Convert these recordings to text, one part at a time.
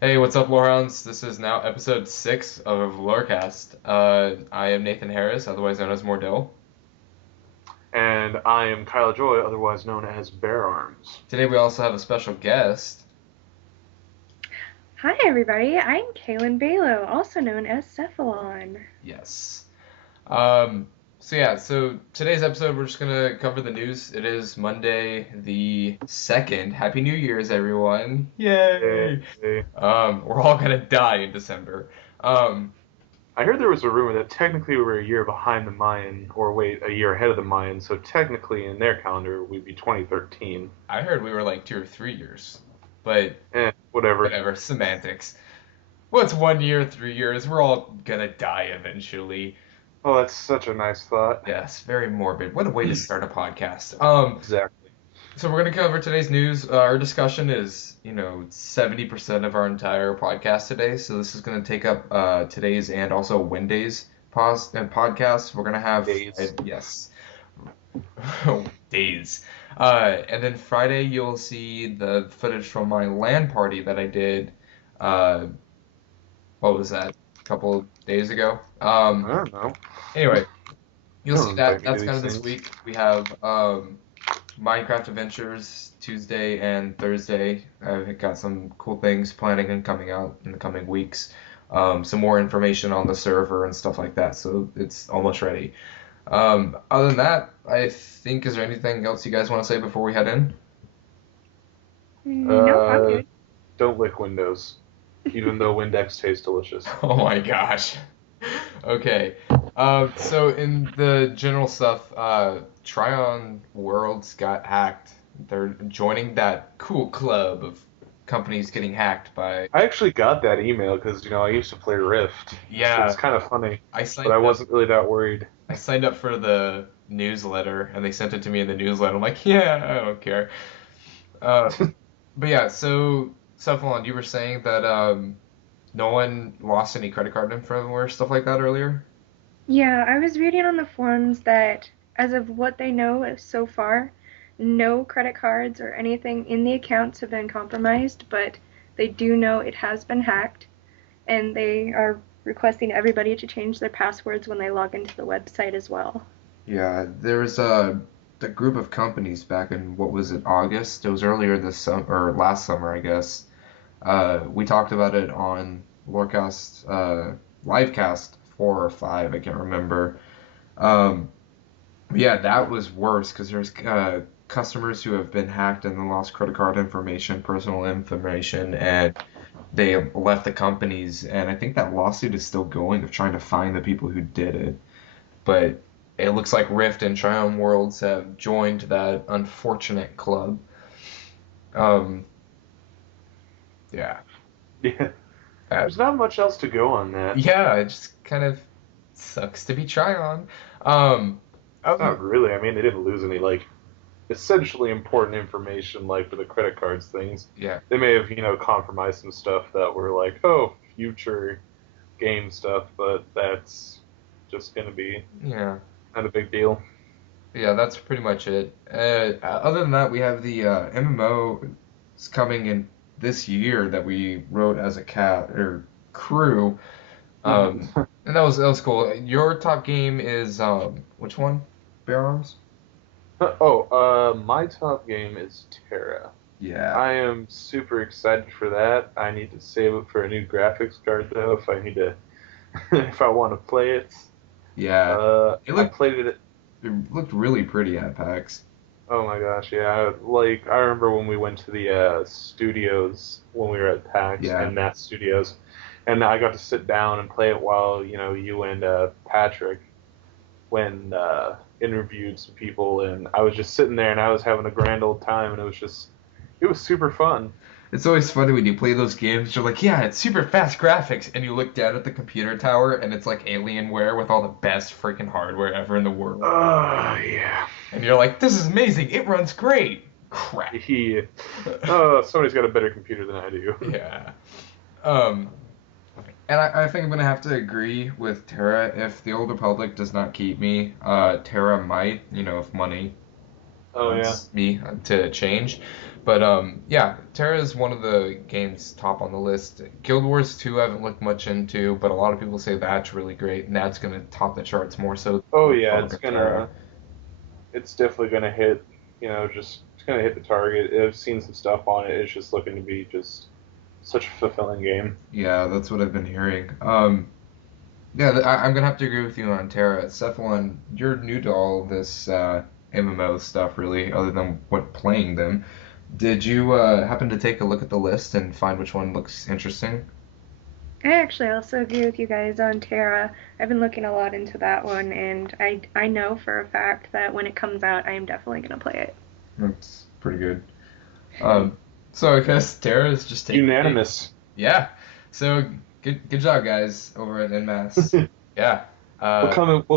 Hey, what's up, Lorehounds? This is now episode 6 of Lorecast. I am Nathan Harris, otherwise known as Mordil. And I am Kyle Joy, otherwise known as Beararms. Today we also have a special guest. Hi, everybody. I'm Kaylin Balo, also known as Cephalon. Yes. Um, so today's episode we're just gonna cover the news. It is Monday the 2nd. Happy New Year's, everyone. Yay! Yay. We're all gonna die in December. Um, I heard there was a rumor that technically we were a year behind the Mayan, or wait, a year ahead of the Mayan, so technically in their calendar we'd be 2013. I heard we were like 2 or 3 years, but Whatever. whatever, semantics. What's 1 year, 3 years? We're all gonna die eventually. Oh, that's such a nice thought. Yes, very morbid. What a way to start a podcast. Exactly. So we're gonna cover today's news. Our discussion is, 70% of our entire podcast today. So this is gonna take up today's and also Wednesday's pause and podcast. We're gonna have Days. yes, days. And then Friday you'll see the footage from my LAN party that I did. Uh, what was that? A couple days ago. I don't know. Anyway, you'll Don't see that. invite me to That's kind these of this things. week. We have Minecraft Adventures Tuesday and Thursday. I've got some cool things planning and coming out in the coming weeks. Some more information on the server and stuff like that. So it's almost ready. Other than that, I think, is there anything else you guys want to say before we head in? Nope, I'm Uh, good. don't lick Windows, even though Windex tastes delicious. Oh my gosh. Okay. So in the general stuff, Tryon Worlds got hacked. They're joining that cool club of companies getting hacked by. I actually got that email because, I used to play Rift, so Yeah, it's kind of funny, I but I signed up. wasn't really that worried. I signed up for the newsletter, and they sent it to me in the newsletter. I'm like, yeah, I don't care. Uh, but yeah, so Cephalon, you were saying that no one lost any credit card info or stuff like that earlier. Yeah, I was reading on the forums that, as of what they know so far, no credit cards or anything in the accounts have been compromised, but they do know it has been hacked, and they are requesting everybody to change their passwords when they log into the website as well. Yeah, there was a group of companies back in what was it, August? It was earlier this summer or last summer, I guess. We talked about it on Lorecast, Livecast 4 or 5, I can't remember. Um, but yeah, that was worse because there's customers who have been hacked and then lost credit card information, personal information, and they left the companies. And I think that lawsuit is still going of trying to find the people who did it. But it looks like Rift and Triumph Worlds have joined that unfortunate club. Um, yeah, Yeah, that, there's not much else to go on that. yeah, it just kind of sucks to be Tryon. Um, other, Not really. I mean, they didn't lose any like essentially important information like for the credit cards things. yeah, They may have, compromised some stuff that were like, oh, future game stuff, but that's just gonna be yeah, not a big deal. yeah. That's pretty much it. Other than that, we have the MMO is coming in this year that we wrote as a cat or crew. Um, and that was cool. Your top game is which one? Bear Arms? My top game is Terra. Yeah. I am super excited for that. I need to save it for a new graphics card though if I need to if I want to play it. Yeah. It I looked played it. it looked really pretty at PAX. Oh my gosh, yeah. Like I remember when we went to the studios when we were at PAX Yeah. and Matt Studios, and I got to sit down and play it while you and Patrick when interviewed some people, and I was just sitting there and I was having a grand old time, and it was super fun. It's always funny when you play those games, you're like, yeah, it's super fast graphics, and you look down at the computer tower and it's like Alienware with all the best freaking hardware ever in the world. Yeah. And you're like, this is amazing, it runs great. Crap. He, somebody's got a better computer than I do. Yeah. Um, and I think I'm gonna have to agree with Terra. If the Old Republic does not keep me, Terra might, if money. Oh yeah. wants me to change. But yeah, Terra is one of the games top on the list. Guild Wars 2 I haven't looked much into, but a lot of people say that's really great, and that's gonna top the charts more so Oh than yeah, Republic of Terra. it's definitely gonna hit, just it's gonna hit the target. I've seen some stuff on it. It's just looking to be just such a fulfilling game. Yeah, that's what I've been hearing. Yeah, I'm gonna have to agree with you on Terra. Cephalon, you're new to all this MMO stuff, really, other than what playing them. Did you happen to take a look at the list and find which one looks interesting? I actually also agree with you guys on Terra. I've been looking a lot into that one, and I know for a fact that when it comes out, I am definitely gonna play it. That's pretty good. Um, so I guess Terra is just taking the cake. Unanimous. Yeah. So good job, guys, over at NMAS. Yeah. We'll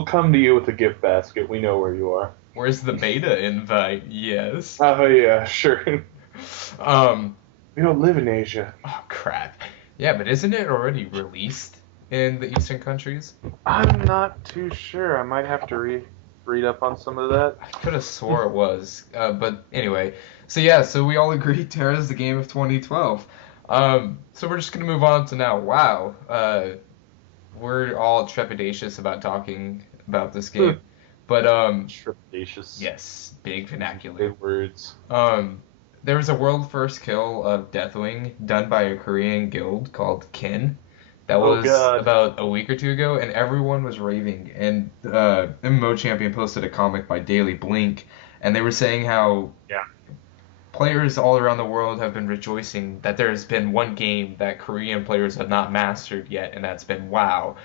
Uh, come to you with a gift basket. We know where you are. where's the beta invite? Yes. Oh yeah, sure. Um, We don't live in Asia. oh crap. Yeah, but isn't it already released in the Eastern countries? I'm not too sure. I might have to read up on some of that. I could have swore it was. But anyway, so yeah, so we all agree Terra's the game of 2012. So we're just gonna move on to now. Wow. We're all trepidatious about talking about this game. But Trepidatious. yes, big vernacular. Big words. Um, there was a world first kill of Deathwing done by a Korean guild called Kin. That Oh was God. about a week or two ago, and everyone was raving. And MMO Champion posted a comic by Daily Blink, and they were saying how Yeah. players all around the world have been rejoicing that there has been one game that Korean players have not mastered yet, and that's been WoW.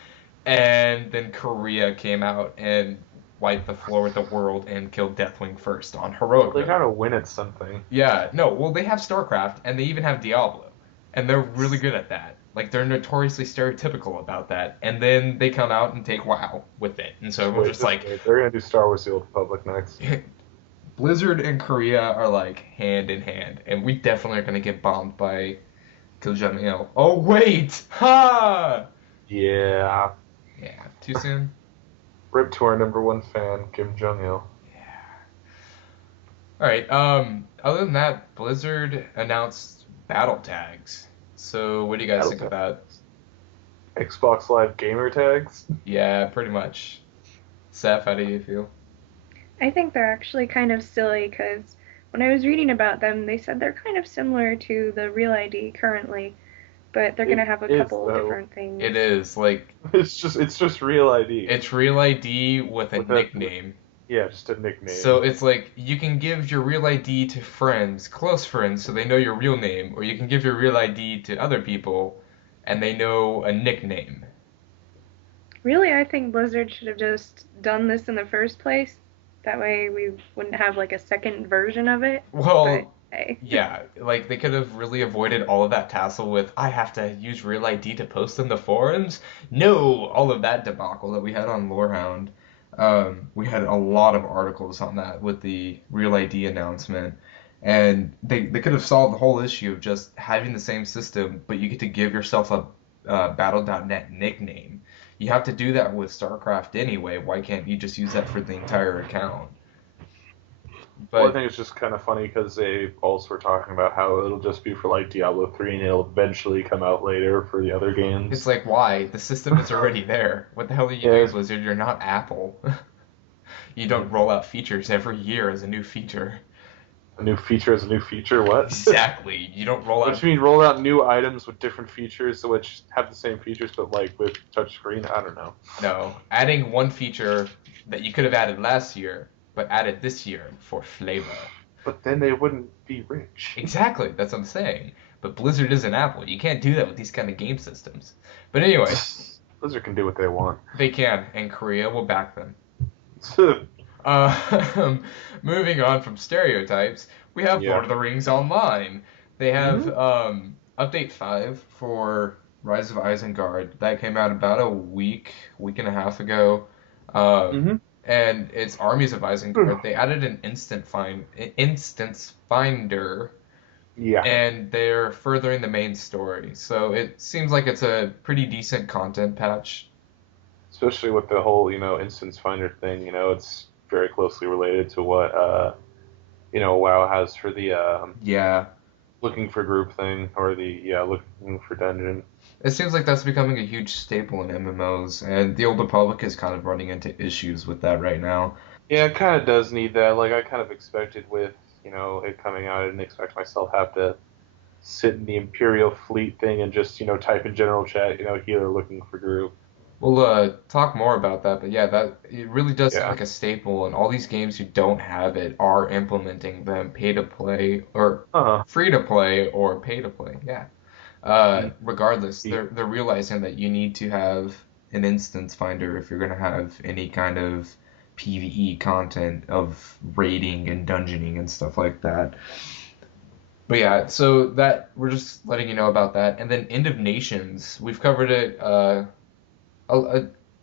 And then Korea came out and wiped the floor with the world and killed Deathwing first on Well, heroic they mode. gotta win at something. Yeah, no, well, they have StarCraft and they even have Diablo, and they're really good at that. Like, they're notoriously stereotypical about that, and then they come out and take WoW with it. And so Just everyone's wait, just just like, wait. They're gonna do Star Wars: The Old Republic next. Blizzard and Korea are like hand in hand, and we definitely are gonna get bombed by Killjoy. Oh, wait! Ha! Yeah. Yeah, too soon? Rip to our number one fan, Kim Jong Il. Yeah. Alright, other than that, Blizzard announced battle tags. So, what do you guys think of that? Xbox Live gamer tags. Yeah, pretty much. Seth, how do you feel? I think they're actually kind of silly because when I was reading about them, they said they're kind of similar to the Real ID currently, but they're It gonna have a is couple though. different things. It is, like, It's just real ID it's real ID with a with a nickname. yeah, just a nickname. So it's like you can give your real ID to friends, close friends, so they know your real name, or you can give your real ID to other people and they know a nickname. Really, I think Blizzard should have just done this in the first place. That way we wouldn't have like a second version of it. But Well, hey. yeah, like they could have really avoided all of that tassel with I have to use real ID to post in the forums. No, all of that debacle that we had on Lorehound. We had a lot of articles on that with the real ID announcement. And they could have solved the whole issue of just having the same system, but you get to give yourself a Battle.net nickname. You have to do that with StarCraft anyway. Why can't you just use that for the entire account? Well, I But think it's just kind of funny because they also were talking about how it'll just be for like Diablo 3 and it'll eventually come out later for the other it's games. like, why? The system is already there. What the hell are you Yeah, doing, Blizzard? You're not Apple. You don't roll out features every year as a new feature. a new feature is a new feature. What? Exactly. You don't roll What out. do you mean roll out new items with different features which have the same features but like with touchscreen? I don't know. No. Adding one feature that you could have added last year, but added this year for flavor. But then they wouldn't be rich. Exactly. That's what I'm saying. But Blizzard isn't Apple. You can't do that with these kind of game systems. But anyway, Blizzard can do what they want. they can, and Korea will back them. Moving on from stereotypes, we have Yeah. Lord of the Rings Online. They have Mhm. update 5 for Rise of Isengard. That came out about a week and a half ago. Um, Mm-hmm. and it's Armies of Isengard. They added an instance finder, Yeah. and they're furthering the main story. So it seems like it's a pretty decent content patch. Especially with the whole, instance finder thing, it's very closely related to what WoW has for the Yeah. looking for group thing, or the looking for dungeon. It seems like that's becoming a huge staple in MMOs, and the Old Republic is kind of running into issues with that right now. Yeah, it kind of does need that. Like I kind of expected with it coming out, I didn't expect myself to have to sit in the Imperial Fleet thing and just type in general chat, healer looking for group. We'll talk more about that, but yeah, that it really does seem Yeah. like a staple, and all these games who don't have it are implementing them pay to play or Uh-huh. free to play or pay to play. Yeah. Mm. Regardless, they're realizing that you need to have an instance finder if you're gonna have any kind of PvE content of raiding and dungeoning and stuff like that. But yeah, so that we're just letting you know about that. And then End of Nations, we've covered it a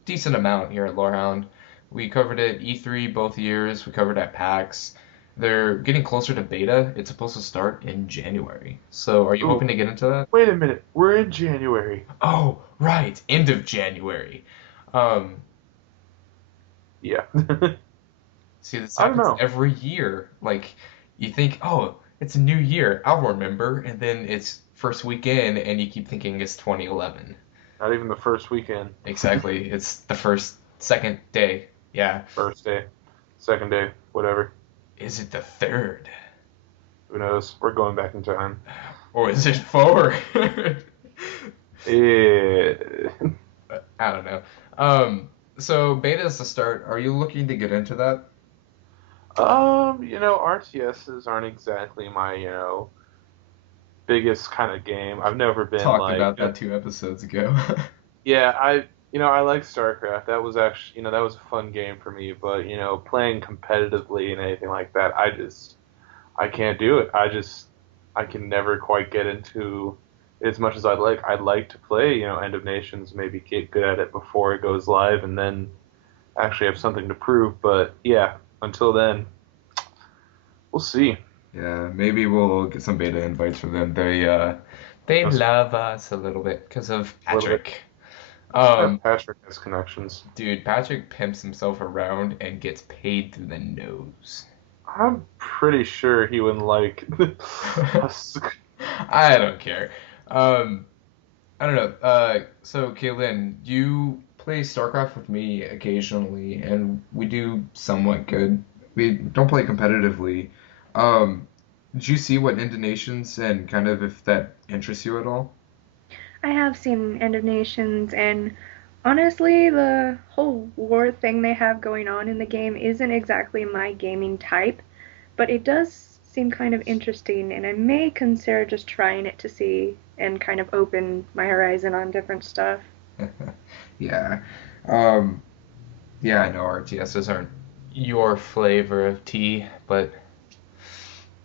decent amount here at Lorehound. We covered it E3 both years. We covered it at PAX. They're getting closer to beta. It's supposed to start in January. So are you Ooh, hoping to get into that? wait a minute. We're in January. Oh, right, end of January. Um, Yeah. See, this I don't happens know. every year. Like, you think, oh, it's a new year, I'll remember, and then it's first weekend, and you keep thinking it's 2011. Not even the first weekend. Exactly, it's the second day. Yeah. First day, second day, whatever. Is it the third? Who knows? We're going back in time. Or is it forward? Yeah. I don't know. So beta is the start. Are you looking to get into that? RTSs aren't exactly my, biggest kind of game. I've never been Talked like, about that 2 episodes ago. yeah, I like StarCraft. That was actually, that was a fun game for me. But playing competitively and anything like that, I can't do it. I can never quite get into it as much as I'd like. I'd like to play, End of Nations, maybe get good at it before it goes live, and then actually have something to prove. But yeah, until then, we'll see. Yeah, maybe we'll get some beta invites from them. They Just love us a little bit because of a little bit. Patrick. Um, Patrick has connections. Dude, Patrick pimps himself around and gets paid through the nose. I'm pretty sure he wouldn't like us. I don't care. Um, I don't know. So Kaylin, you play StarCraft with me occasionally, and we do somewhat good. We don't play competitively. Um, did you see what Nations and kind of if that interests you at all? I have seen End of Nations, and honestly, the whole war thing they have going on in the game isn't exactly my gaming type, but it does seem kind of interesting, and I may consider just trying it to see and kind of open my horizon on different stuff. Yeah. Um, yeah, I know RTSs aren't your flavor of tea, but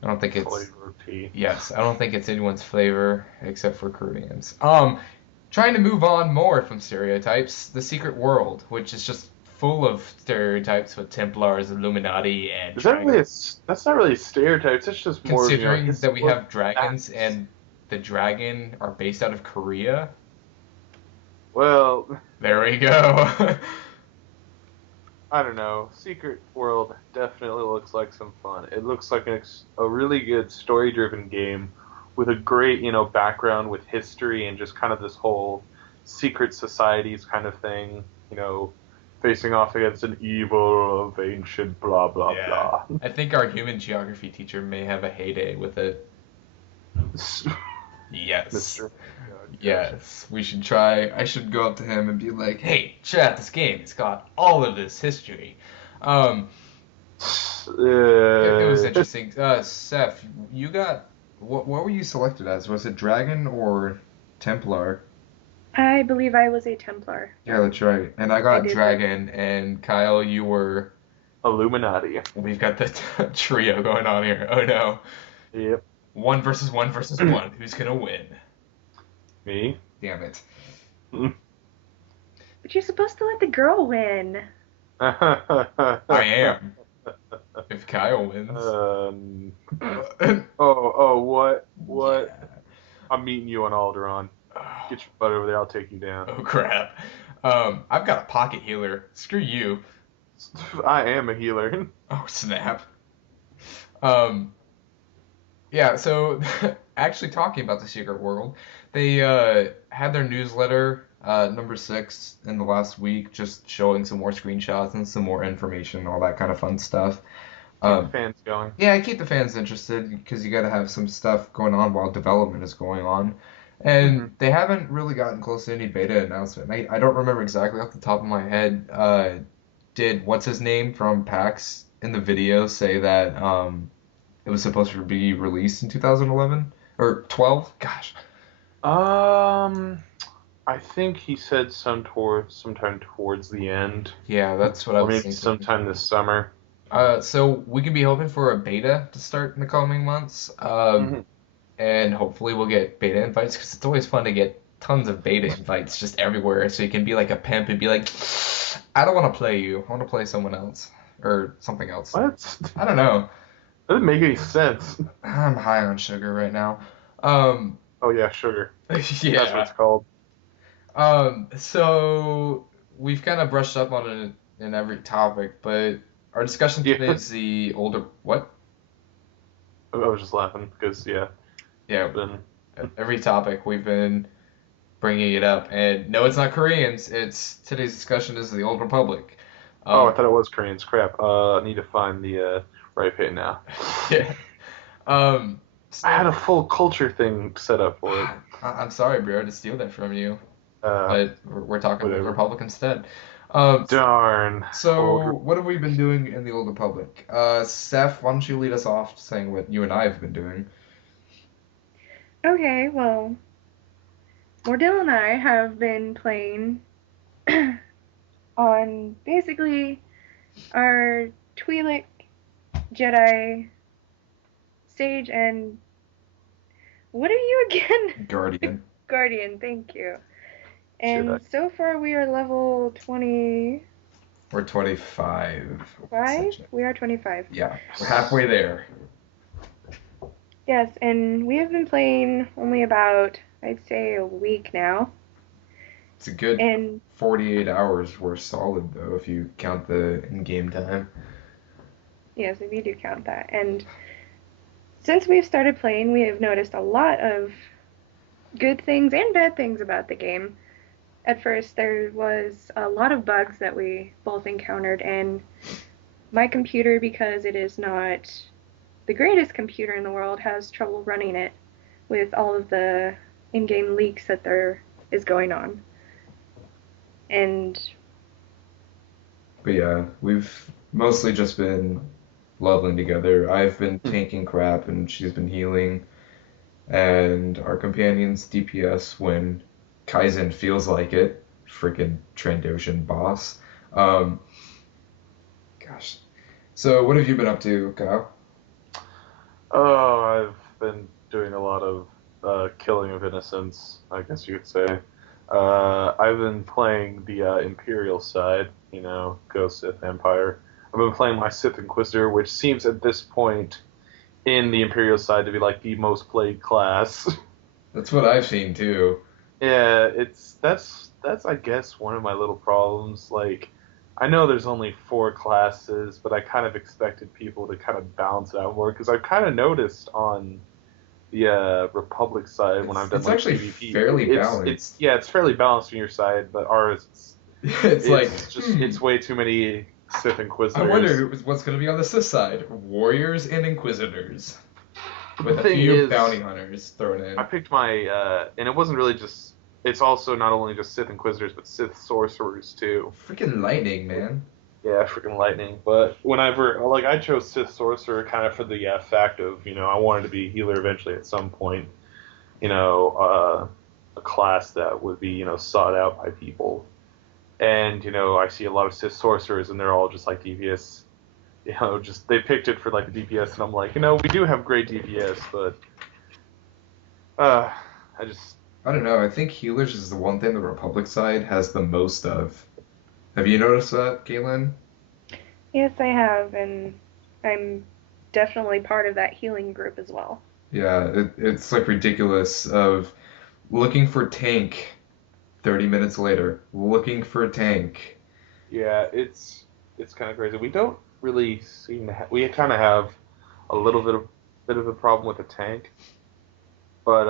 I don't think it's Flavor of tea. yes, I don't think it's anyone's flavor except for Koreans. Trying to move on more from stereotypes, the secret world, which is just full of stereotypes with Templars, Illuminati, and Is that really dragons. that's not really stereotypes. It's just more, Considering that we historical have dragons facts. and the dragon are based out of Korea, Well, there we go. I don't know. Secret World definitely looks like some fun. It looks like a really good story-driven game with a great, background with history and just kind of this whole secret societies kind of thing, facing off against an evil of ancient blah blah Yeah, blah. I think our human geography teacher may have a heyday with it. Yes. Mr. Gotcha. Yes, we should try. I should go up to him and be like, "Hey, check out this game. It's got all of this history." Um, it was Uh, interesting. Seth, you got what were you selected as? Was it Dragon or Templar? I believe I was a Templar. Yeah, that's right. And I I got did this. Dragon, and Kyle, you were. Illuminati. We've got the trio going on here. Oh no, Yep. one versus one versus one. Who's gonna win? Me. Damn it! But you're supposed to let the girl win. I am. If Kyle wins. Um, Yeah. what? I'm meeting you on Alderaan. Get your butt over there. I'll take you down. Oh crap. I've got a pocket healer. Screw you. I am a healer. Oh snap. Um, yeah, so actually talking about the secret world, they had their newsletter number 6 in the last week, just showing some more screenshots and some more information, all that kind of fun stuff. Keep the Um, fans going. yeah, I keep the fans interested because you got to have some stuff going on while development is going on. Hmm. And they haven't really gotten close to any beta announcement. I don't remember exactly off the top of my head. Did what's his name from PAX in the video say that it was supposed to be released in 2011 or 12? Gosh. Um, I think he said sometime towards the end, Yeah, that's what I or was maybe thinking. sometime this summer. So we can be hoping for a beta to start in the coming months. Hmm. And hopefully we'll get beta invites because it's always fun to get tons of beta invites just everywhere. So you can be like a pimp and be like, I don't want to play you. I want to play someone else or something else. What? I don't know. Doesn't make any sense. I'm high on sugar right now. Um, Oh yeah, sugar. That's what it's yeah. called. So we've kind of brushed up on it in every topic, but our discussion Yeah, today is the older what? I was just laughing because yeah, Yeah, been. every topic we've been bringing it up. And no, it's not Koreans. It's today's discussion is the Old Republic. Oh, I Um, thought it was Koreans. Crap. I need to find the right page now. yeah. Um, I had so a full culture thing set up for it. I'm sorry, bro, to steal that from you, Uh, but we're talking Old Whatever. Republic instead. Um, Darn. so Old. what have we been doing in the Old Republic? Seth, why don't you lead us off saying what you and I have been doing? Okay, well, Mordil and I have been playing on basically our Twi'lek Jedi stage, and what are you again? Guardian. Guardian, thank you. Jedi. And so far we are level 25. We're 25. We are 25. Yeah, we're halfway there. Yes, and we have been playing only about, I'd say, a week now. It's a good And 48 hours were solid though if you count the in-game time. yes, if you do count that. And since we've started playing, we have noticed a lot of good things and bad things about the game. At first, there was a lot of bugs that we both encountered, and my computer, because it is not the greatest computer in the world, has trouble running it with all of the in-game leaks that there is going on. And But yeah, we've mostly just been leveling together. I've been tanking crap and she's been healing, and our companion's DPS when Kaizen feels like it. Freaking Trandoshan boss. Um, gosh. So what have you been up to, Kyle? Oh, I've been doing a lot of killing of innocents, I guess you could say. I've been playing the Imperial side, Go Sith Empire. I've been playing my Sith Inquisitor, which seems at this point in the Imperial side to be like the most played class. That's what I've seen too. Yeah, that's I guess one of my little problems. Like, I know there's only 4 classes, but I kind of expected people to kind of balance it out more because I've kind of noticed on the Republic side when I've done It's like actually PvP, fairly it's balanced. yeah, it's fairly balanced on your side, but ours It's like, it's just it's way too many Sith I wonder Inquisitors. what's going to be on the Sith side. Warriors and Inquisitors, But with the a thing few is, bounty hunters thrown I in. picked my and it wasn't really just. It's also not only just Sith Inquisitors, but Sith Sorcerers too. Freaking lightning, man. Yeah, freaking lightning. But whenever, like, I chose Sith Sorcerer kind of for the fact of, I wanted to be a healer eventually at some point. A class that would be, sought out by people. And, I see a lot of Sith Sorcerers, and they're all just like DPS. Just they picked it for like the DPS, and I'm like, we do have great DPS, but uh, I just I don't know. I think healers is the one thing the Republic side has the most of. Have you noticed that, Galen? yes, I have, and I'm definitely part of that healing group as well. Yeah, it's like ridiculous of looking for tank 30 minutes later, looking for tank. yeah, it's kind of crazy. We don't really seem to we kind of have a little bit of a problem with the tank, but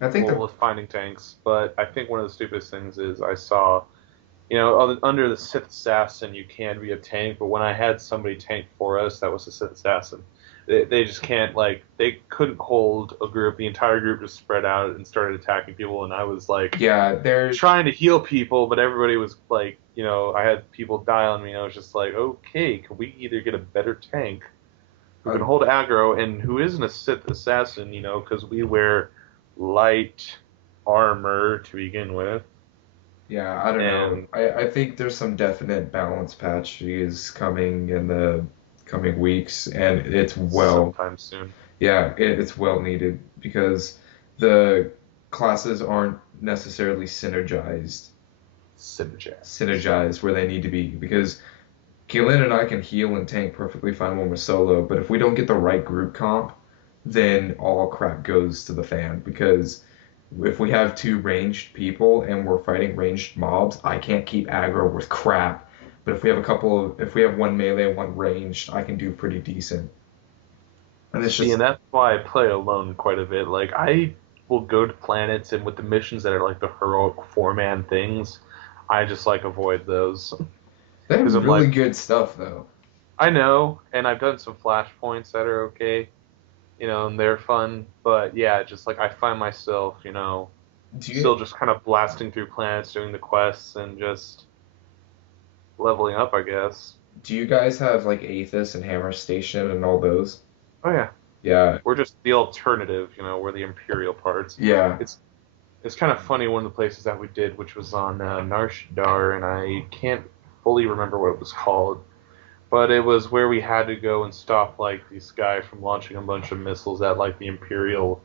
I think well, the with finding tanks. But I think one of the stupidest things is I saw, under the Sith Assassin you can be a tank, but when I had somebody tank for us that was a Sith Assassin, they just can't they couldn't hold a group. The entire group just spread out and started attacking people, and I was like yeah, there trying to heal people, but everybody was like, I had people die on me, and I was just like, okay, can we either get a better tank who uh, can hold aggro and who isn't a Sith assassin, because we wear light armor to begin with, yeah, I don't know. and I think there's some definite balance patches coming in the coming weeks, and it's well, sometime soon. yeah, it's well needed because the classes aren't necessarily Synergize. synergized where they need to be because Galen and I can heal and tank perfectly fine when we're solo, but if we don't get the right group comp, then all crap goes to the fan because if we have two ranged people and we're fighting ranged mobs, I can't keep aggro with crap. But if we have one melee and one ranged, I can do pretty decent. And it's See, just, and that's why I play alone quite a bit. Like, I will go to planets, and with the missions that are like the heroic four-man things, I just avoid those. they Because have I'm really like, good stuff though. I know, and I've done some flashpoints that are okay, and they're fun. But yeah, just I find myself, Do you still just kind of blasting through planets, doing the quests, and just leveling up, I guess. do you guys have like Aethys and Hammer Station and all those? Oh yeah, Yeah, we're just the alternative, we're the Imperial parts. yeah. It's it's kind of funny. One of the places that we did, which was on Narshadar, and I can't fully remember what it was called, but it was where we had to go and stop this guy from launching a bunch of missiles at the Imperial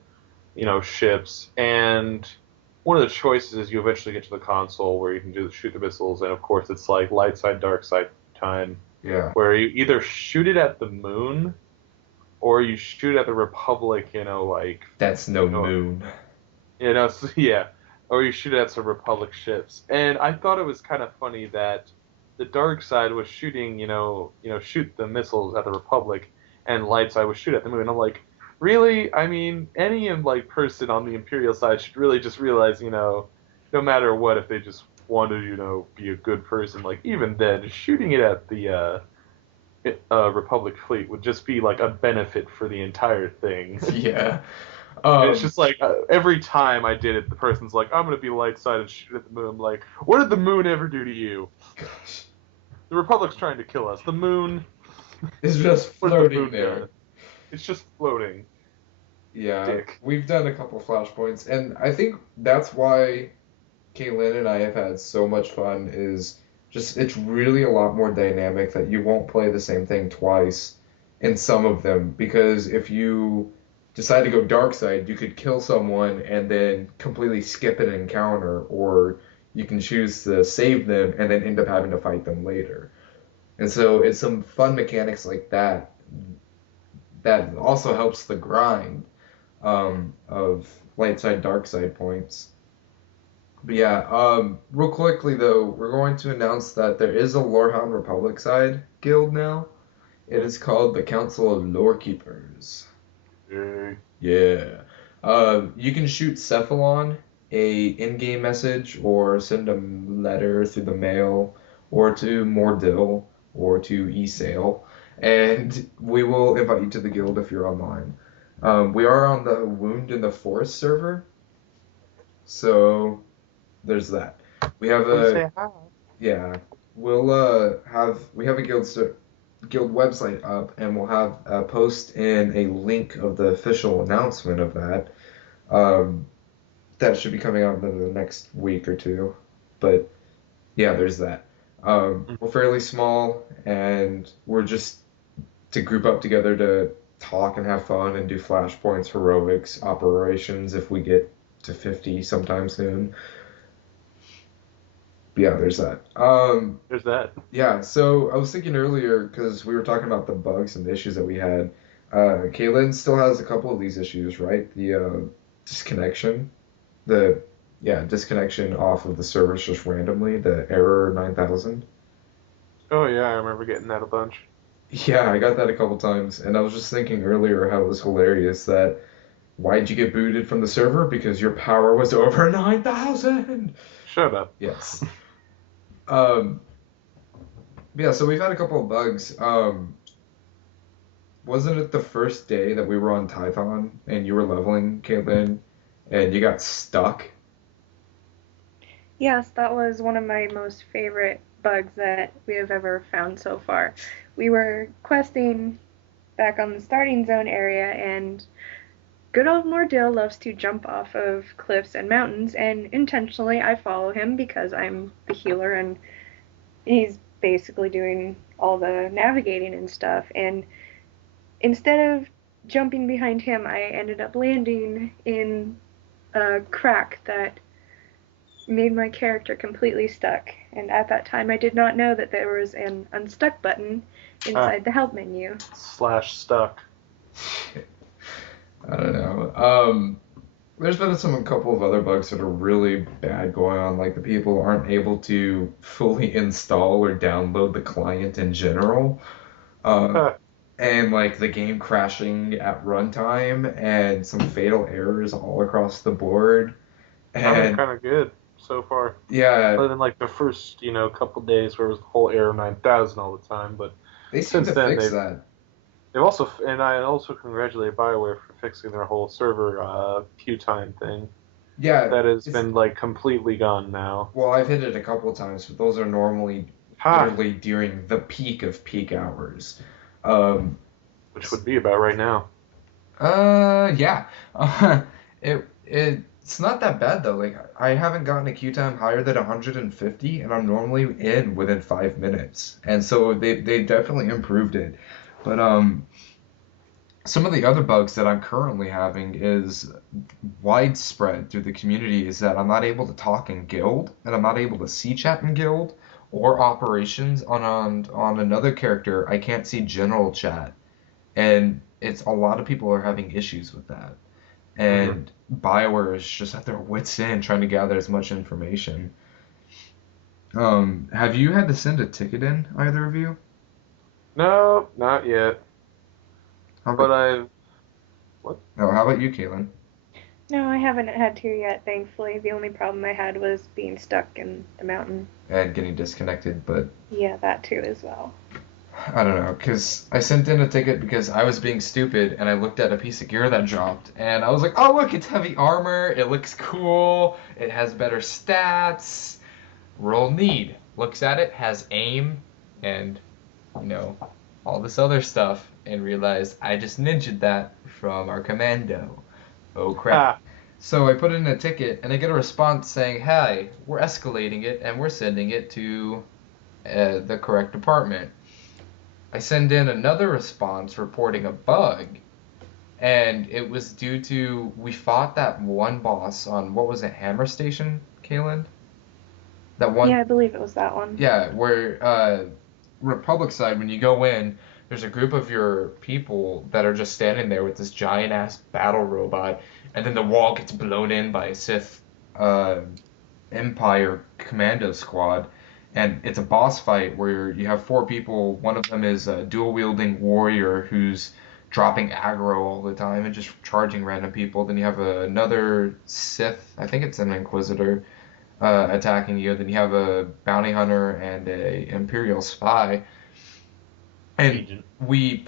ships. And one of the choices is you eventually get to the console where you can shoot the missiles, and of course it's light side, dark side time, Yeah, where you either shoot it at the moon or you shoot at the Republic, that's no moon. yeah, or you shoot at some Republic ships. And I thought it was kind of funny that the dark side was shooting, shoot the missiles at the Republic, and light side was shoot at the moon. I'm like, really? I mean, any person on the Imperial side should really just realize, no matter what, if they just want to, be a good person, even then, shooting it at the Republic fleet would just be a benefit for the entire thing. Yeah. And it's Um, just every time I did it, the person's like, "I'm gonna be light side and shoot at the moon." I'm like, what did the moon ever do to you? gosh, The Republic's trying to kill us. The moon, it's just what has the floating moon there. done? It's just floating, Yeah, dick. we've done a couple flashpoints, and I think that's why Kaylin and I have had so much fun is just it's really a lot more dynamic that you won't play the same thing twice in some of them because if you decide to go dark side, you could kill someone and then completely skip an encounter, or you can choose to save them and then end up having to fight them later. And so it's some fun mechanics like that that also helps the grind of light side, dark side points. But yeah, real quickly though, we're going to announce that there is a Lorehound Republic side guild now. It is called the Council of Lore Keepers. Yay. Yeah. You can shoot Cephalon a in-game message or send a letter through the mail or to Mordil or to eSale, and we will invite you to the guild if you're online. We are on the Wound in the Forest server, so there's that. We have Come a say hi. yeah. We'll we have a guild website up, and we'll have a post and a link of the official announcement of that. Um, that should be coming out in the next week or two. But yeah, there's that. We're fairly small, and we're just to group up together to talk and have fun and do flashpoints, heroics, operations if we get to 50 sometime soon. But yeah, there's that. There's that. Yeah, so I was thinking earlier because we were talking about the bugs and the issues that we had. Kaylin still has a couple of these issues, right? The disconnection, the disconnection off of the servers just randomly, the error 9000. Oh yeah, I remember getting that a bunch. Yeah, I got that a couple times, and I was just thinking earlier how it was hilarious that why'd you get booted from the server? Because your power was over 9,000. Shut up. Yes. Um, yeah, so we've had a couple of bugs. Wasn't it the first day that we were on Tython and you were leveling, Caitlin, and you got stuck? Yes, that was one of my most favorite bugs that we have ever found so far. We were questing back on the starting zone area, and good old Mordil loves to jump off of cliffs and mountains, and intentionally I follow him because I'm the healer and he's basically doing all the navigating and stuff. And instead of jumping behind him, I ended up landing in a crack that made my character completely stuck. And at that time, I did not know that there was an unstuck button Ah, inside the help menu. slash stuck. I don't know. There's been a couple of other bugs that are really bad going on, like the people aren't able to fully install or download the client in general. Uh, Huh, and like the game crashing at runtime and some fatal errors all across the board. I've been And kind of good so far. yeah, Other than like the first, couple days where it was the whole error 9000 all the time, but they seem since to then fix they've that. they've also and I also congratulate BioWare for fixing their whole server queue time thing. Yeah, That has it's been like completely gone now. well, I've hit it a couple of times, but those are normally Ha, literally during the peak of peak hours. Um, which would be about right now. yeah. It's not that bad though. Like I haven't gotten a queue time higher than 150, and I'm normally in within 5 minutes. And so they definitely improved it. But some of the other bugs that I'm currently having is widespread through the community is that I'm not able to talk in guild, and I'm not able to see chat in guild or operations on another character. I can't see general chat, and it's a lot of people are having issues with that. Hmm. And BioWare is just at their wits' end trying to gather as much information. Have you had to send a ticket in, either of you? No, not yet. How But about I've what? no? How about you, Caitlin? No, I haven't had to yet, thankfully. The only problem I had was being stuck in the mountain. And getting disconnected, but Yeah, that too as well. I don't know, because I sent in a ticket because I was being stupid and I looked at a piece of gear that dropped and I was like, oh, look, it's heavy armor. It looks cool. It has better stats. Roll need. Looks at it, has aim, and, you know, all this other stuff and realized I just ninja'd that from our commando. Oh, crap. Ha, So I put in a ticket and I get a response saying, hey, we're escalating it and we're sending it to the correct department. I send in another response reporting a bug, and it was due to we fought that one boss on what was it, Hammer Station, Kalen? That Yeah, one, I believe it was that one. yeah, where Republic side when you go in, there's a group of your people that are just standing there with this giant ass battle robot, and then the wall gets blown in by a Sith uh, Empire commando squad, and it's a boss fight where you have four people. One of them is a dual wielding warrior who's dropping aggro all the time and just charging random people. Then you have another Sith, I think it's an Inquisitor, attacking you. Then you have a bounty hunter and a Imperial spy, and agent. we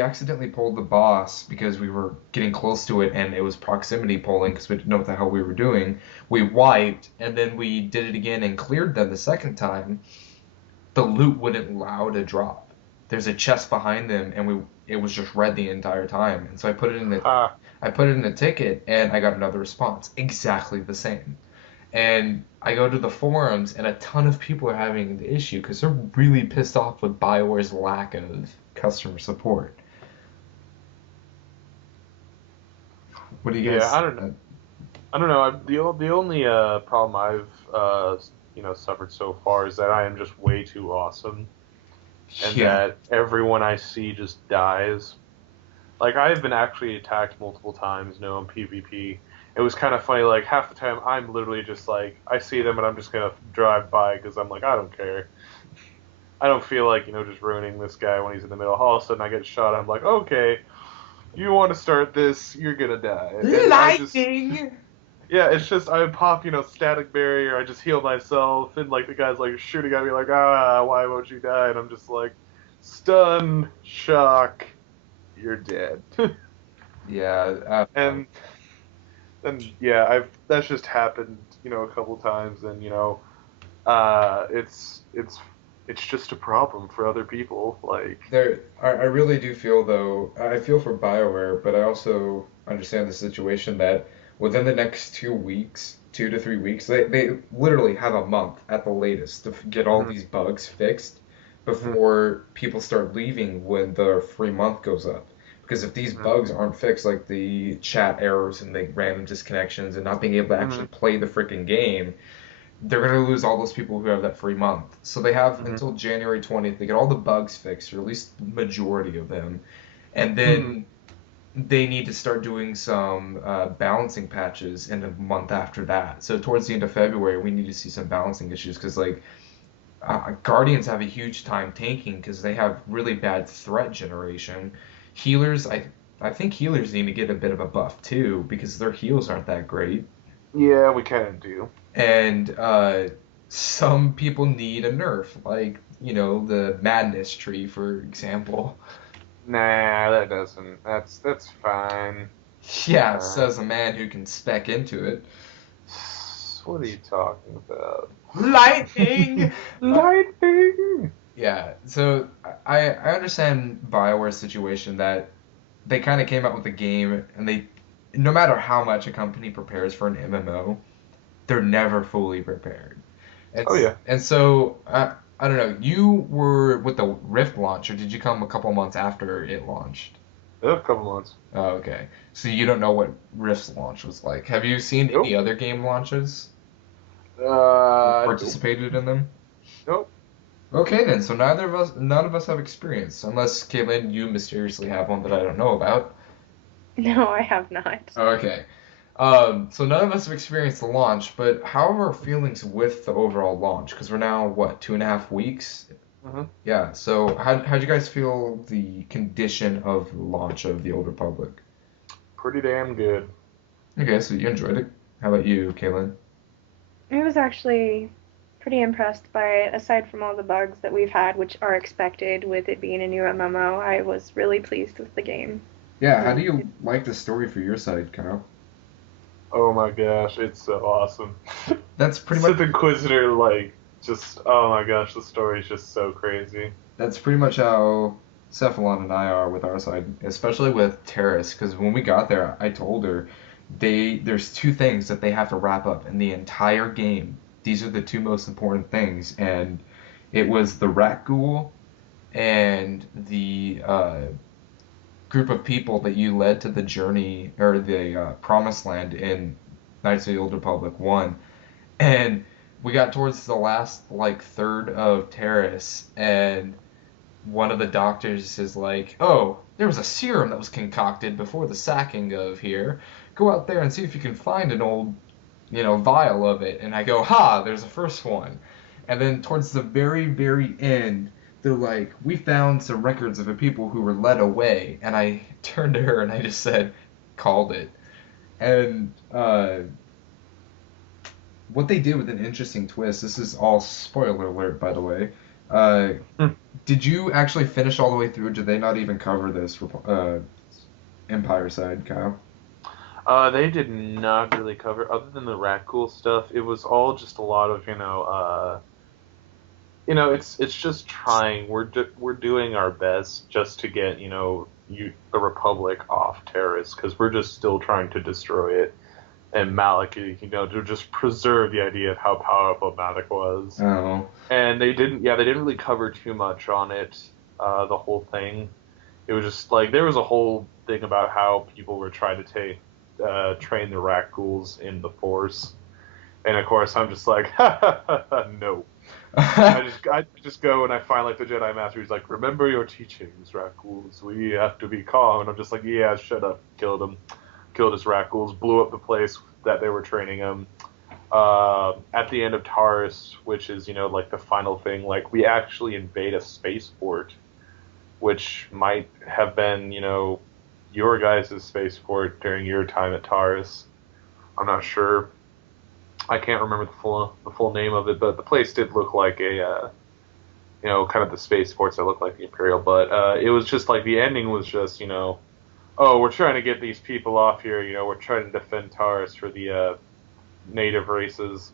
accidentally pulled the boss because we were getting close to it and it was proximity pulling because we didn't know what the hell we were doing. We wiped and then we did it again and cleared them the second time. The loot wouldn't allow to drop. There's a chest behind them and we it was just red the entire time. And so Ha, I put it in a ticket and I got another response exactly the same. And I go to the forums, and a ton of people are having the issue because they're really pissed off with BioWare's lack of customer support. What do you yeah, guys? I don't know. The only problem I've suffered so far is that I am just way too awesome, and Yeah, that everyone I see just dies. Like I've been actually attacked multiple times, in PvP. It was kind of funny. Like half the time, I'm literally just like I see them and I'm just gonna drive by because I'm like I don't care. I don't feel like just ruining this guy when he's in the middle. All of a sudden, I get shot. I'm like, okay, you want to start this? You're gonna die. And I just Lightning! yeah, it's just I pop static barrier. I just heal myself, and like the guy's like shooting at me like why won't you die? And I'm just like stun shock, you're dead. Yeah, and and yeah, I've that's just happened a couple times, and it's just a problem for other people. Like, I really do feel though, I feel for BioWare, but I also understand the situation that within the next 2 weeks, 2 to 3 weeks, they literally have a month at the latest to get all mhm, these bugs fixed mhm, before people start leaving when the free month goes up. Because if these mhm, bugs aren't fixed, like the chat errors and the random disconnections and not being able to actually mhm, play the freaking game, they're going to lose all those people who have that free month. So they have mhm, until January 20th to get all the bugs fixed, or at least the majority of them. And mhm, then they need to start doing some balancing patches in a month after that. So towards the end of February, we need to see some balancing issues because like Guardians have a huge time tanking because they have really bad threat generation. Healers, I think healers need to get a bit of a buff too because their heals aren't that great. yeah, we kind of do. And some people need a nerf, like the madness tree, for example. Nah, that doesn't. That's fine. Yeah, Uh, says a man who can spec into it. what are you talking about? Lightning. Lightning. Yeah, so I understand Bioware's situation that they kind of came out with a game and they, no matter how much a company prepares for an MMO, they're never fully prepared. Oh It's yeah, and so I don't know. You were with the Rift launch, or did you come a couple months after it launched? a couple months. Oh, okay. So you don't know what Rift's launch was like. Have you seen any Nope. other game launches or Nope. participated in them? Nope. Okay then. So none of us have experience, unless Caitlin, you mysteriously have one that I don't know about. No, I have not. Okay. So none of us have experienced the launch, but how are our feelings with the overall launch? Because we're now, what, 2.5 weeks? Hmm. Yeah, so how'd you guys feel the condition of the launch of the Old Republic? Pretty damn good. Okay, so you enjoyed it. How about you, Caitlin? I was actually pretty impressed by it, aside from all the bugs that we've had, which are expected with it being a new MMO. I was really pleased with the game. Yeah, how do And you like the story for your side, Kyle? Oh my gosh, it's so awesome. That's pretty much Sith Inquisitor, like, just oh my gosh, the story's just so crazy. that's pretty much how Cephalon and I are with our side, especially with Terrace, because when we got there, I told her there's two things that they have to wrap up in the entire game. These are the two most important things, and it was the Rat Ghoul and the group of people that you led to the journey or the promised land in Knights of the Old Republic 1. And we got towards the last like third of Terrace, and one of the doctors is like, "Oh, there was a serum that was concocted before the sacking of here. Go out there and see if you can find an old, vial of it." And I go, "Ha, there's the first one." And then towards the very, very end, they're like, "We found some records of the people who were led away." And I turned to her and I just said, "Called it." And what they did with an interesting twist. This is all spoiler alert, by the way. Uh, did you actually finish all the way through? Did they not even cover this Empire side, Kyle? They did not really cover, other than the rat cool stuff. It was all just a lot of, it's just trying. We're doing our best just to get, the Republic off Terrace, because we're just still trying to destroy it. And Malik, to just preserve the idea of how powerful Malik was. Oh, And they didn't really cover too much on it, the whole thing. It was just like there was a whole thing about how people were trying to train the rat ghouls in the Force, and of course I'm just like, no. I just go and I find like the Jedi Master. He's like, remember your teachings, rat ghouls. We have to be calm. And I'm just like, yeah, shut up. Killed him. Killed his rat ghouls. Blew up the place that they were training him. at the end of Taurus, which is, like the final thing, like we actually invade a spaceport, which might have been, your guys' spaceport during your time at Taurus. I'm not sure. I can't remember the full name of it, but the place did look like kind of the spaceports that look like the Imperial. But it was just like the ending was just, oh, we're trying to get these people off here. We're trying to defend Taurus for the native races.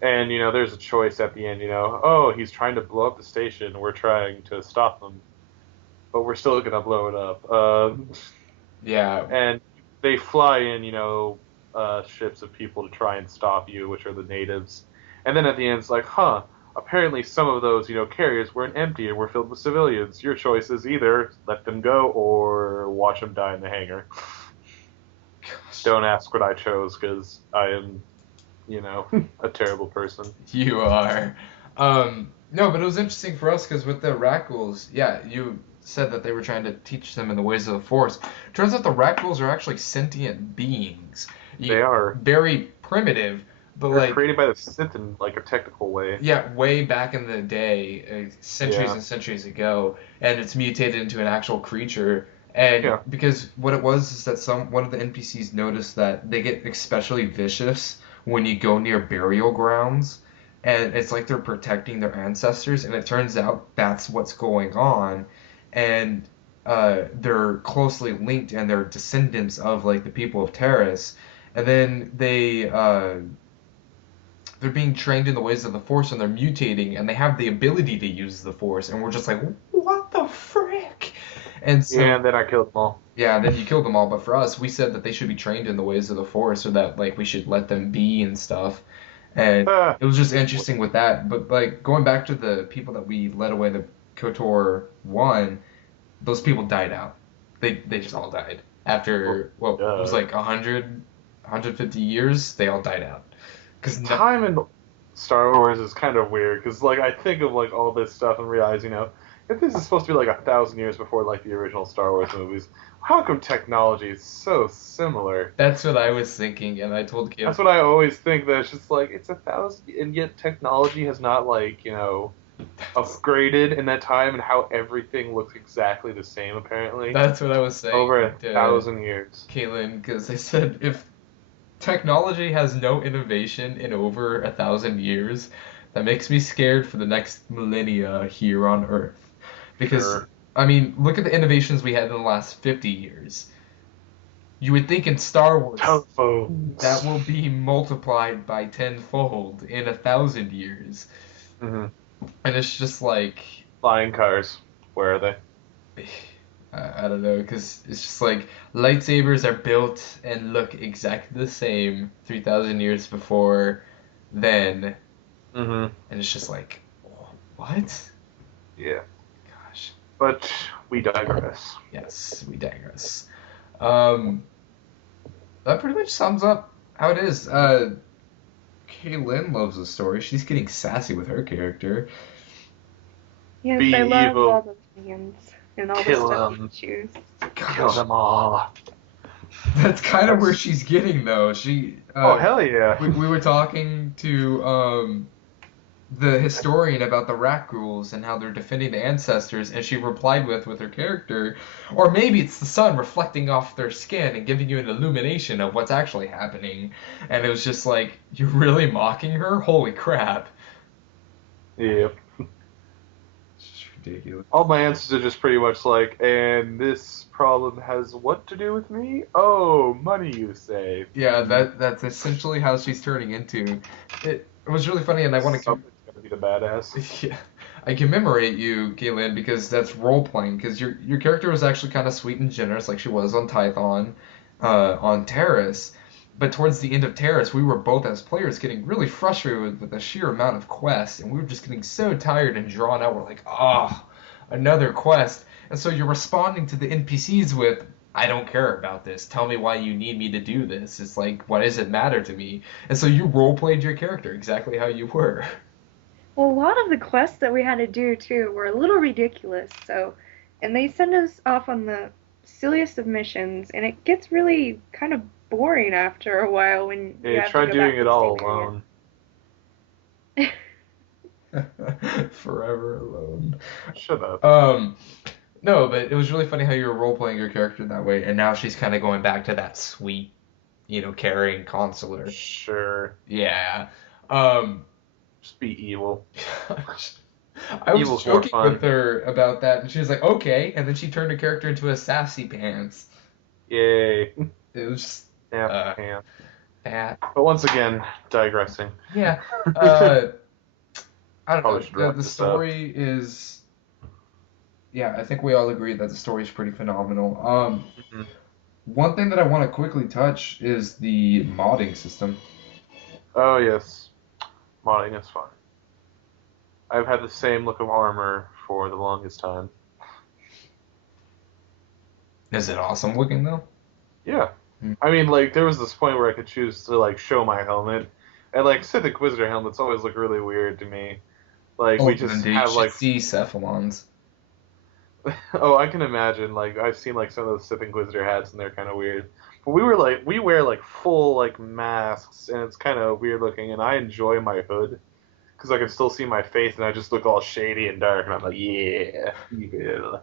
And, there's a choice at the end, oh, he's trying to blow up the station. We're trying to stop him, but we're still going to blow it up. Yeah. And they fly in, ships of people to try and stop you, which are the natives. And then at the end, it's like, apparently some of those, carriers weren't empty and were filled with civilians. Your choice is either let them go or watch them die in the hangar. Gosh. Don't ask what I chose, because I am, a terrible person. You are. No, but it was interesting for us because with the Rackles, yeah, you said that they were trying to teach them in the ways of the Force. Turns out the Rackles are actually sentient beings. They are. Very primitive, but They're like created by the Sith in like a technical way. yeah, way back in the day, centuries Yeah. and centuries ago, and it's mutated into an actual creature. And Yeah. because what it was is that one of the NPCs noticed that they get especially vicious when you go near burial grounds, and it's like they're protecting their ancestors, and it turns out that's what's going on, and they're closely linked, and they're descendants of like the people of Terrace, and then they're being trained in the ways of the Force and they're mutating and they have the ability to use the Force and we're just like, what the frick? And so Yeah, and then I killed them all. yeah, then you killed them all. But for us, we said that they should be trained in the ways of the Force or that like we should let them be and stuff. And Ah, it was just interesting with that. But like going back to the people that we led away the KOTOR one, those people died out. They just all died after what it was like 150 years. They all died out. Because time in Star Wars is kind of weird, because like I think of like all this stuff and realize, if this is supposed to be like 1,000 years before like the original Star Wars movies, how come technology is so similar? that's what I was thinking, and I told Caleb, That's what I always think. That it's just like it's 1,000, and yet technology has not like upgraded in that time, and how everything looks exactly the same apparently that's what I was saying over to 1,000 years. Kaylin, because I said if technology has no innovation in over 1,000 years, that makes me scared for the next millennia here on Earth. Because, Sure. I mean, look at the innovations we had in the last 50 years. You would think in Star Wars that Telephones. will be multiplied by tenfold in 1,000 years. Hmm. And it's just like, Flying cars. Where are they? I don't know, because it's just like lightsabers are built and look exactly the same 3,000 years before then, Hmm. and it's just like, what? Yeah. Gosh. But we digress. Yes, we digress. Um, that pretty much sums up how it is. Kaylin loves the story. She's getting sassy with her character. Yes, Be I love evil. all the plans and all the Kill stuff you them. choose. Kill Gosh, them all. that's kind of where she's getting though. She, Oh, hell yeah. we were talking to the historian about the rack rules and how they're defending the ancestors, and she replied with her character, or maybe it's the sun reflecting off their skin and giving you an illumination of what's actually happening. And it was just like, you're really mocking her? Holy crap. Yep. It's just ridiculous. All my answers are just pretty much like, and this problem has what to do with me? Oh, money, you say. Yeah, that's essentially how she's turning into. It was really funny, and I want to Somebody's gonna be the badass. yeah, I commemorate you, Galen, because that's role playing. Because your character was actually kind of sweet and generous, like she was on Tython, on Terrace. But towards the end of Terrace, we were both as players getting really frustrated with the sheer amount of quests, and we were just getting so tired and drawn out. We're like, ah, another quest. And so you're responding to the NPCs with, I don't care about this. Tell me why you need me to do this. It's like, why does it matter to me? And so you role played your character exactly how you were. Well, a lot of the quests that we had to do too were a little ridiculous, so, and they send us off on the silliest of missions, and it gets really kind of boring after a while when Yeah, you you have to try go doing back it to the all same area. alone. Forever alone. Shut up. No, but it was really funny how you were role playing your character that way, and now she's kind of going back to that sweet, caring consular. Sure. Yeah. Um, Just be evil. I was Evil's more joking with fun. her about that, and she was like, "Okay," and then she turned her character into a sassy pants. Yay. It was just, Yeah, uh, yeah. that. But once again, digressing. Yeah. Uh, I don't Probably know. should The wrap the this up. story is, yeah, I think we all agree that the story is pretty phenomenal. Mhm. One thing that I want to quickly touch is the modding system. Oh, yes. Modding is fun. I've had the same look of armor for the longest time. Is it awesome looking though? Yeah. Hmm. I mean, like, there was this point where I could choose to, like, show my helmet. And, like, Sith Inquisitor helmets always look really weird to me. Like, we Oh, then just you have, should like, see Cephalon's. oh, I can imagine. Like, I've seen, like, some of those Sith Inquisitor hats, and they're kind of weird. But we wear, like, full, like, masks, and it's kind of weird looking, and I enjoy my hood. Because I can still see my face, and I just look all shady and dark, and I'm like, yeah, evil.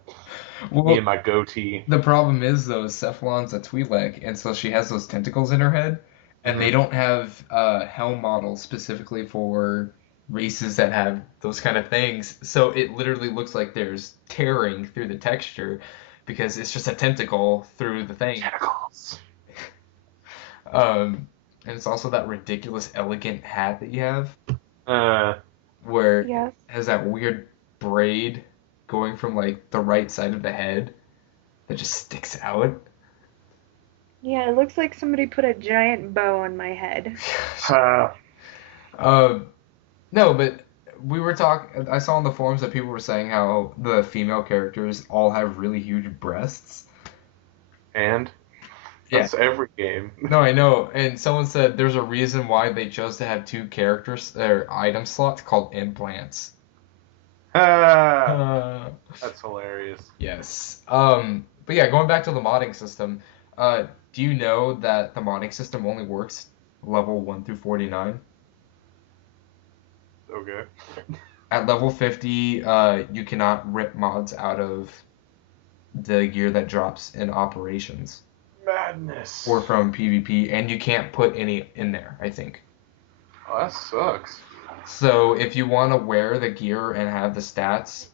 Me and Well, my goatee. the problem is though, Cephalon's a Twi'lek, and so she has those tentacles in her head, and they Hmm. don't have helm models specifically for races that have those kind of things. So it literally looks like there's tearing through the texture because it's just a tentacle through the thing. Tentacles. Um, and it's also that ridiculous elegant hat that you have Uh, where it Yes. has that weird braid going from like the right side of the head that just sticks out. Yeah, it looks like somebody put a giant bow on my head. uh, Um, no, but we were talking. I saw on the forums that people were saying how the female characters all have really huge breasts. and Yeah. that's every game. No, I know. And someone said there's a reason why they chose to have two characters or item slots called implants. Ah, Uh, that's hilarious. yes. But yeah, going back to the modding system, do you know that the modding system only works level 1 through 49? Okay. At level 50, you cannot rip mods out of the gear that drops in operations Madness. or from PvP, and you can't put any in there, I think. Oh, that sucks. So if you want to wear the gear and have the stats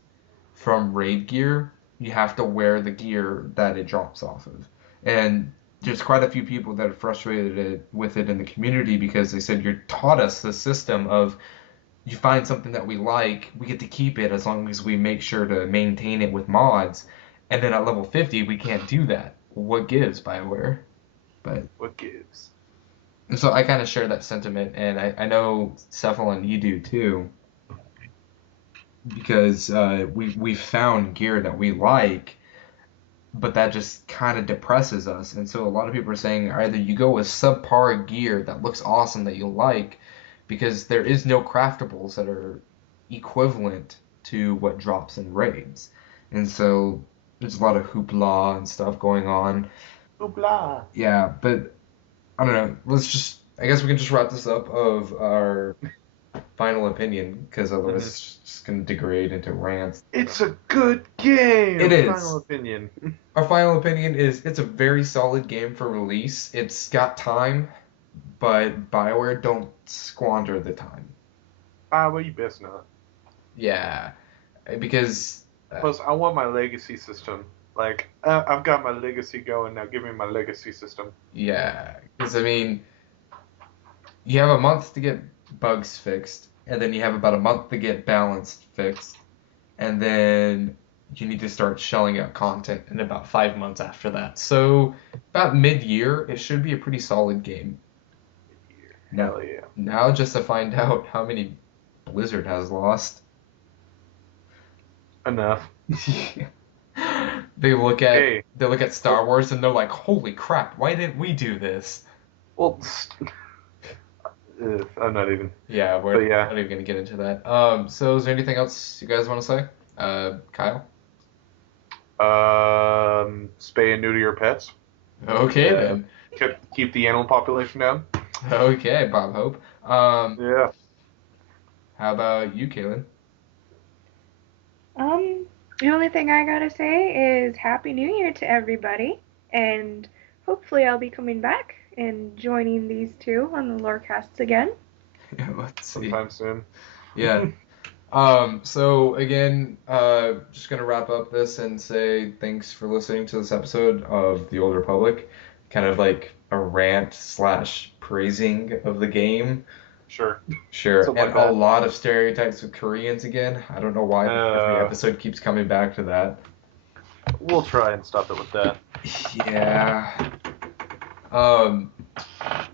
from raid gear, you have to wear the gear that it drops off of. And there's quite a few people that are frustrated with it in the community because they said you taught us the system of you find something that we like, we get to keep it as long as we make sure to maintain it with mods. And then at level 50, we can't do that. What gives, BioWare? But What gives? so I kind of share that sentiment, and I know Cephalon, you do too, because we found gear that we like, but that just kind of depresses us. And so a lot of people are saying either you go with subpar gear that looks awesome that you like, because there is no craftables that are equivalent to what drops in raids. And so there's a lot of hoopla and stuff going on. Hoopla. Yeah, but I don't know. I guess we can just wrap this up of our final opinion, because otherwise Hmm. it's just going to degrade into rants. It's a good game. It Final is. opinion. Our final opinion is it's a very solid game for release. It's got time, but BioWare don't squander the time. Well, you best not. Yeah, because Plus, I want my legacy system. Like, I've got my legacy going now. Give me my legacy system. yeah, because I mean, you have a month to get bugs fixed, and then you have about a month to get balance fixed, and then you need to start shelling out content in about 5 months after that. So about mid-year, it should be a pretty solid game. Now, Hell yeah. now just to find out how many Blizzard has lost. Enough. They look at Hey, they look at Star Wars and they're like, "Holy crap! Why didn't we do this?" well, I'm not even. Yeah, But we're yeah. not even gonna get into that. So is there anything else you guys want to say? Kyle? Spay and neuter your pets. Okay Uh, then. keep the animal population down. Okay, Bob Hope. Yeah. How about you, Kaylin? The only thing I gotta say is Happy New Year to everybody, and hopefully I'll be coming back and joining these two on the Lorecasts again. Yeah, let's see. Sometime soon. Yeah. So again, just gonna wrap up this and say thanks for listening to this episode of The Old Republic. Kind of like a rant slash praising of the game. Sure. Sure, Something and like a that. lot of stereotypes with Koreans again. I don't know why every Uh, episode keeps coming back to that. we'll try and stop it with that. Yeah. Um, but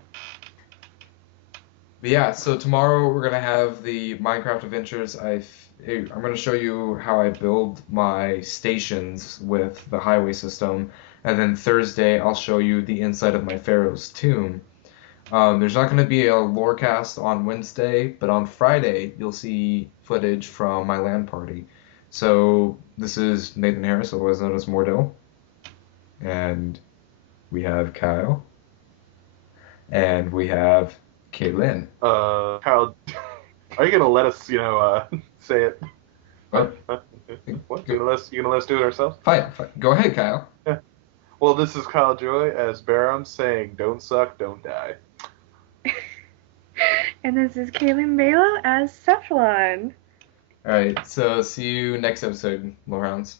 yeah, so tomorrow we're gonna have the Minecraft adventures. I'm gonna show you how I build my stations with the highway system, and then Thursday I'll show you the inside of my Pharaoh's tomb. There's not gonna be a lorecast on Wednesday, but on Friday you'll see footage from my LAN party. So this is Nathan Harris, otherwise known as Mordil, and we have Kyle, and we have Caitlin. Kyle, are you gonna let us, say it? What? What? You gonna let us do it ourselves? Fine, fine. Go ahead, Kyle. Yeah. Well, this is Kyle Joy as Beararms saying, "Don't suck, don't die." And this is Kaylin Balo as Sephalon. All right, so see you next episode, Lowhounds.